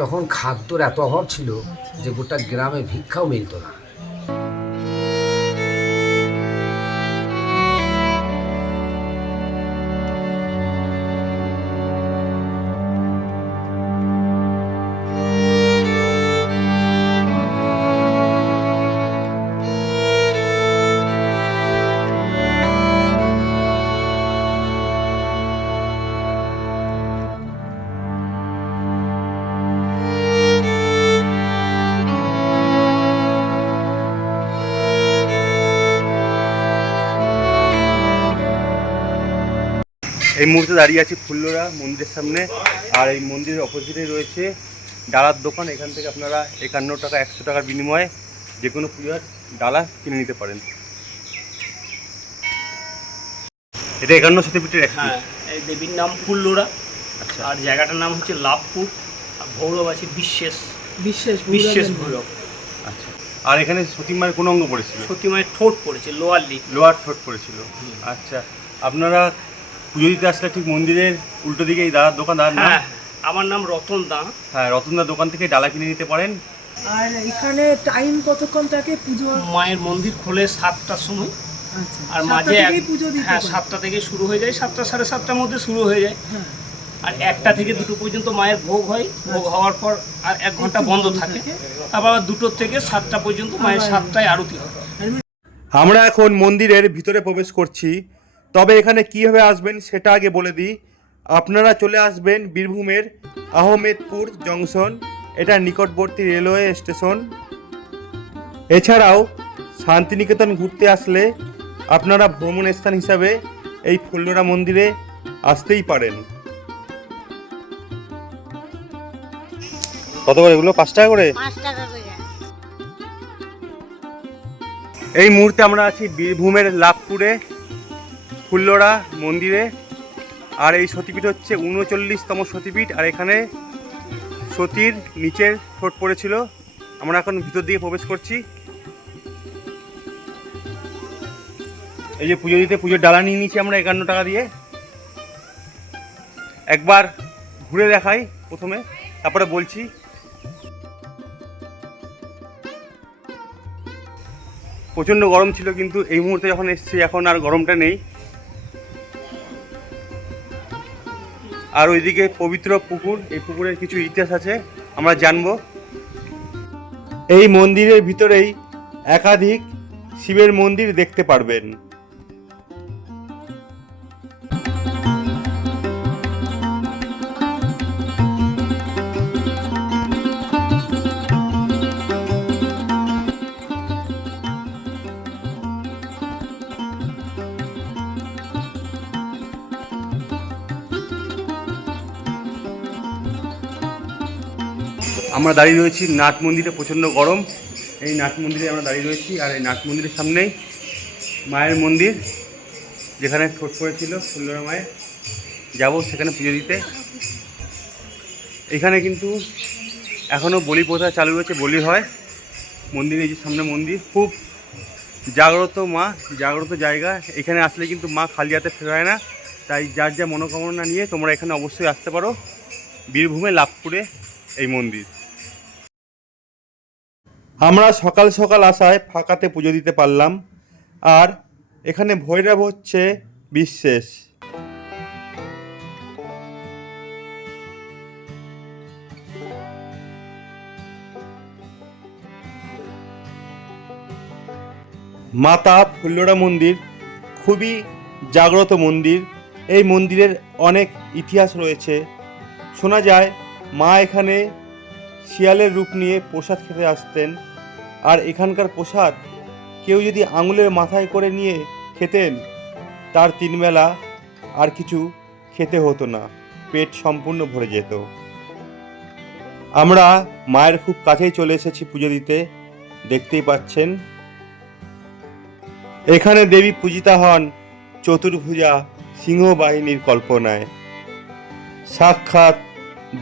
তখন খাদ্যর এত অভাব ছিল যে গোটা গ্রামে ভিক্ষাও মিলত না। এই মুহূর্তে দাঁড়িয়ে আছি ফুল্লরা মন্দিরের সামনে, আর এই মন্দিরের অপোজিটে রয়েছে ডালার দোকান। এখান থেকে আপনারা 51 টাকা 100 টাকার বিনিময়ে যে কোনো পূজার ডালা কিনে নিতে পারেন। এটা 51 শক্তিপীঠের একটি। হ্যাঁ, এই দেবীর নাম ফুল্লরা। আচ্ছা, আর জায়গাটার নাম হচ্ছে লাভপুর। আর ভৈরব আছে বিশেষ ভৈরব। আচ্ছা, আর এখানে সতী মায়ের কোন অঙ্গ পড়েছিল? সতী মায়ের ঠোঁট পড়েছে, লোয়ার লিপ। লোয়ার ঠোঁট পড়েছিল। আচ্ছা, আপনারা পুজো দিতে আসলে ঠিক মন্দিরের উল্টো দিকে এই দাদার দোকান, দাদার নাম? হ্যাঁ, আমার নাম রতন দা। হ্যাঁ, রতনদার দোকান থেকে ডালা কিনে নিতে পারেন। আর এখানে টাইম কতক্ষণ থাকে পুজো? মায়ের মন্দির খোলে 7টার সময়। আচ্ছা, আর 7টা মাঝে থেকেই পুজো দিতে হ্যাঁ পারে? 7টা থেকে শুরু হয়ে যায়, 7টা সাড়ে 7টার মধ্যে শুরু হয়ে যায়। হ্যাঁ। আর 1টা থেকে 2টো পর্যন্ত মায়ের ভোগ হয়। ভোগ হওয়ার পর আর 1 ঘন্টা বন্ধ থাকে। আবার 2টো থেকে 7টা পর্যন্ত মায়ের 7টায় আরতি হয়। আমরা এখন মন্দিরের ভিতরে প্রবেশ করছি, তবে এখানে কীভাবে আসবেন সেটা আগে বলে দিই। আপনারা চলে আসবেন বীরভূমের আহমেদপুর জংশন, এটা নিকটবর্তী রেলওয়ে স্টেশন। এছাড়াও শান্তিনিকেতন ঘুরতে আসলে আপনারা ভ্রমণ স্থান হিসাবে এই ফুল্লরা মন্দিরে আসতেই পারেন। কত করে এগুলো? 5 টাকা করে। 5 টাকা করে। এই মুহূর্তে আমরা আছি বীরভূমের লাভপুরে ফুল্লরা মন্দিরে। আর এই সতীপীঠ হচ্ছে 39তম সতীপীঠ। আর এখানে সতীর নিচের ঠোঁট পড়েছিল। আমরা এখন ভিতর দিকে প্রবেশ করছি। এই যে পুজো দিতে পুজোর ডালা নিয়ে নিয়েছি আমরা 51 টাকা দিয়ে। একবার ঘুরে দেখাই প্রথমে, তারপরে বলছি। প্রচণ্ড গরম ছিল, কিন্তু এই মুহূর্তে যখন এসেছি এখন আর গরমটা নেই। আর ওইদিকে পবিত্র পুকুর, এই পুকুরের কিছু ইতিহাস আছে, আমরা জানবো। এই মন্দিরের ভিতরেই একাধিক শিবের মন্দির দেখতে পারবেন। আমরা দাঁড়িয়ে রয়েছি নাট মন্দিরে, প্রচণ্ড গরম। এই নাট মন্দিরে আমরা দাঁড়িয়ে রয়েছি। আর এই নাট মন্দিরের সামনেই মায়ের মন্দির, যেখানে ঠোঁট পড়েছিল ফুল্লরা মায়ের। যাব সেখানে পুজো দিতে। এখানে কিন্তু এখনও বলি প্রথা চালু রয়েছে, বলি হয় মন্দিরে। এই যে সামনে মন্দির, খুব জাগ্রত মা, জাগ্রত জায়গা। এখানে আসলে কিন্তু মা খালি হাতে ফেরায় না। তাই যার যা মনোকামনা নিয়ে তোমরা এখানে অবশ্যই আসতে পারো। বীরভূমে লাভপুরে এই মন্দির। আমরা সকাল সকাল আসায় ফাঁকাতে পুজো দিতে পারলাম। আর এখানে ভৈরব হচ্ছে বিশেষ। মাতা ফুল্লরা মন্দির খুবই জাগ্রত মন্দির। এই মন্দিরের অনেক ইতিহাস রয়েছে। শোনা যায় মা এখানে শিয়ালের রূপ নিয়ে প্রসাদ খেতে আসতেন। আর এখানকার প্রসাদ কেউ যদি আঙুলের মাথায় করে নিয়ে খেতেন, তার 3 বেলা আর কিছু খেতে হতো না, পেট সম্পূর্ণ ভরে যেত। আমরা মায়ের খুব কাছেই চলে এসেছি পুজো দিতে, দেখতেই পাচ্ছেন। এখানে দেবী পূজিতা হন চতুর্ভুজা সিংহ বাহিনীর কল্পনায়, সাক্ষাৎ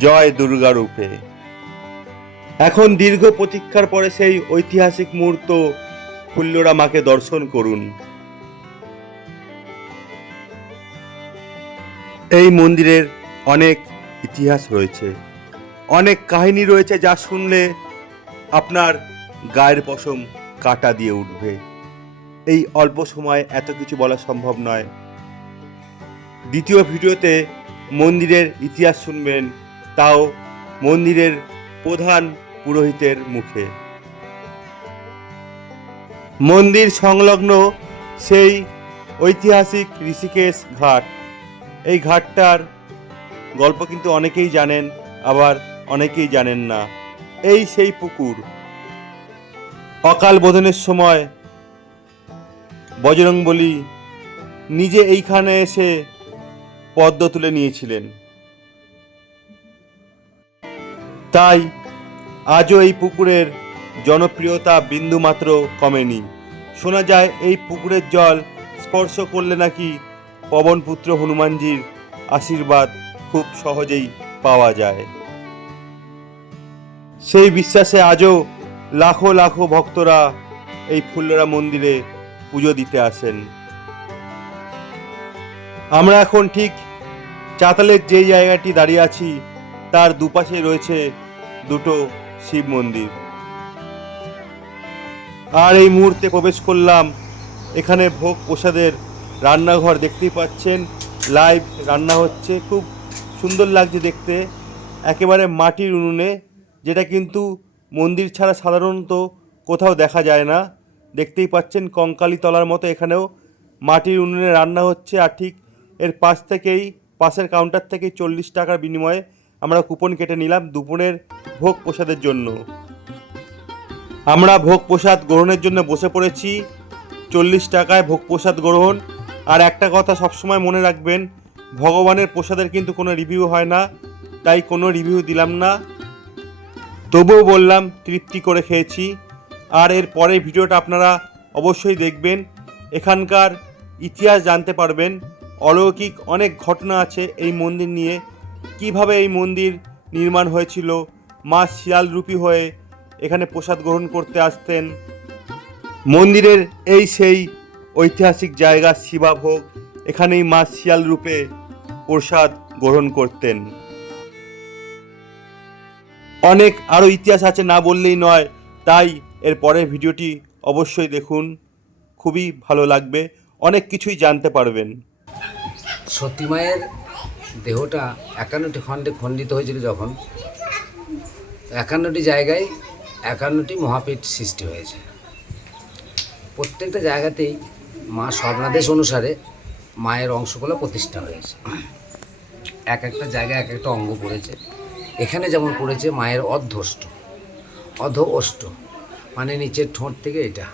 জয় দুর্গা রূপে। এখন দীর্ঘ প্রতীক্ষার পরে সেই ঐতিহাসিক মুহূর্ত, ফুল্লরা মাকে দর্শন করুন। এই মন্দিরের অনেক ইতিহাস রয়েছে। অনেক কাহিনী রয়েছে যা শুনলে আপনার গায়ের পশম কাটা দিয়ে উঠবে। এই অল্প সময় এত কিছু বলা সম্ভব নয়। দ্বিতীয় ভিডিওতে মন্দিরের ইতিহাস শুনবেন, তাও মন্দিরের প্রধান পুরোহিতের মুখে। মন্দির সংলগ্ন সেই ঐতিহাসিক ঋষিকেশ ঘাট। এই ঘাটটার গল্প কিন্তু অনেকেই জানেন, আবার অনেকেই জানেন না। এই সেই পুকুর, অকাল বোধনের সময় বজরংবলী নিজে এইখানে এসে পদ্ম তুলে নিয়েছিলেন। তাই আজও এই পুকুরের জনপ্রিয়তা বিন্দুমাত্র কমেনি। শোনা যায় এই পুকুরের জল স্পর্শ করলে নাকি পবনপুত্র হনুমানজির আশীর্বাদ খুব সহজেই পাওয়া যায়। সেই বিশ্বাসে আজও লাখো লাখো ভক্তরা এই ফুল্লরা মন্দিরে পুজো দিতে আসেন। আমরা এখন ঠিক চাতালের যে জায়গাটি দাঁড়িয়ে আছি তার দুপাশে রয়েছে দুটো শিব মন্দির। আর এই মুহূর্তে প্রবেশ করলাম এখানে ভোগ প্রসাদের রান্নাঘর। দেখতেই পাচ্ছেন লাইভ রান্না হচ্ছে, খুব সুন্দর লাগছে দেখতে। একেবারে মাটির উনুনে, যেটা কিন্তু মন্দির ছাড়া সাধারণত কোথাও দেখা যায় না। দেখতেই পাচ্ছেন কঙ্কালী তলার মতো এখানেও মাটির উনুনে রান্না হচ্ছে। আর ঠিক এর পাশের কাউন্টার থেকেই 40 টাকার বিনিময়ে আমরা কুপন কেটে নিলাম দুপুরের ভোগ প্রসাদের জন্য। আমরা ভোগ প্রসাদ গ্রহণের জন্য বসে পড়েছি। 40 টাকায় ভোগ প্রসাদ গ্রহণ। আর একটা কথা সবসময় মনে রাখবেন, ভগবানের প্রসাদের কিন্তু কোনো রিভিউ হয় না, তাই কোনো রিভিউ দিলাম না। তবুও বললাম তৃপ্তি করে খেয়েছি। আর এর পরের ভিডিওটা আপনারা অবশ্যই দেখবেন, এখানকার ইতিহাস জানতে পারবেন। অলৌকিক অনেক ঘটনা আছে এই মন্দির নিয়ে, কিভাবে এই মন্দির নির্মাণ হয়েছিল, মা শিয়ালরূপী হয়ে এখানে প্রসাদ গ্রহণ করতে আসতেন। মন্দিরের এই সেই ঐতিহাসিক জায়গা শিবাভোগ, এখানেই মা শিয়াল রূপে প্রসাদ গ্রহণ করতেন। অনেক আরও ইতিহাস আছে, না বললেই নয়, তাই এর পরের ভিডিওটি অবশ্যই দেখুন, খুবই ভালো লাগবে, অনেক কিছুই জানতে পারবেন। সতী মায়ের দেহটা 51টি খণ্ডে খণ্ডিত হয়েছিল যখন, 51টি জায়গায় 51টি মহাপীঠ সৃষ্টি হয়েছে। প্রত্যেকটা জায়গাতেই মা স্বর্ণাদেশ অনুসারে মায়ের অংশগুলো প্রতিষ্ঠা হয়েছে। এক একটা জায়গায় এক একটা অঙ্গ পড়েছে। এখানে যেমন পড়েছে মায়ের অর্ধ অষ্ট, মানে নিচের ঠোঁট থেকে এটা